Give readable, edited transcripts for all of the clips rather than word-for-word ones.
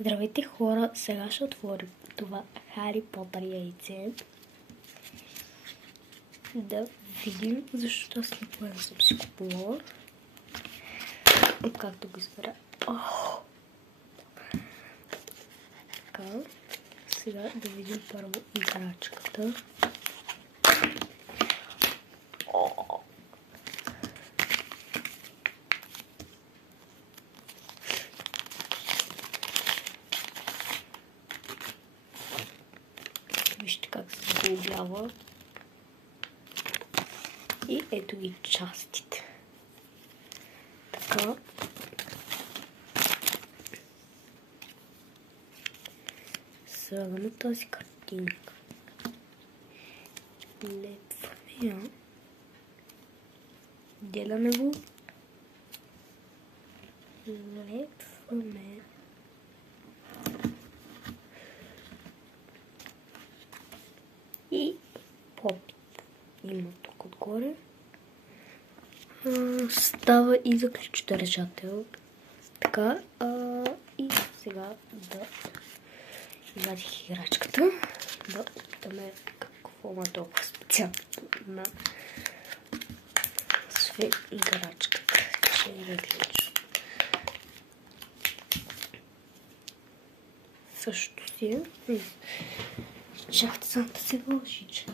Здравейте хора, сега ще отворим това Хари Потър яйце. Да видим, защото аз не съм си купувала. Както го избера. Така, сега да видим първо играчката. Вижте как се заглобява. И ето ги частите. Така. Слагаме тази картинка. Лепваме я. Деляме го. Лепваме. И попит има тук отгоре. Става и заключителен. Така. И сега да извадих играчката. Да опитаме какво има толкова специално на играчката. Че е различно. Също си е. Чакайте само да се вължича.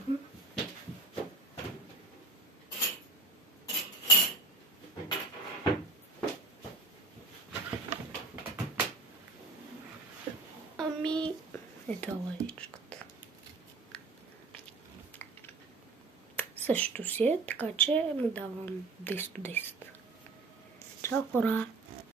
Ето лъжичката. Също си е, така че му давам 10 от 10. Чао хора!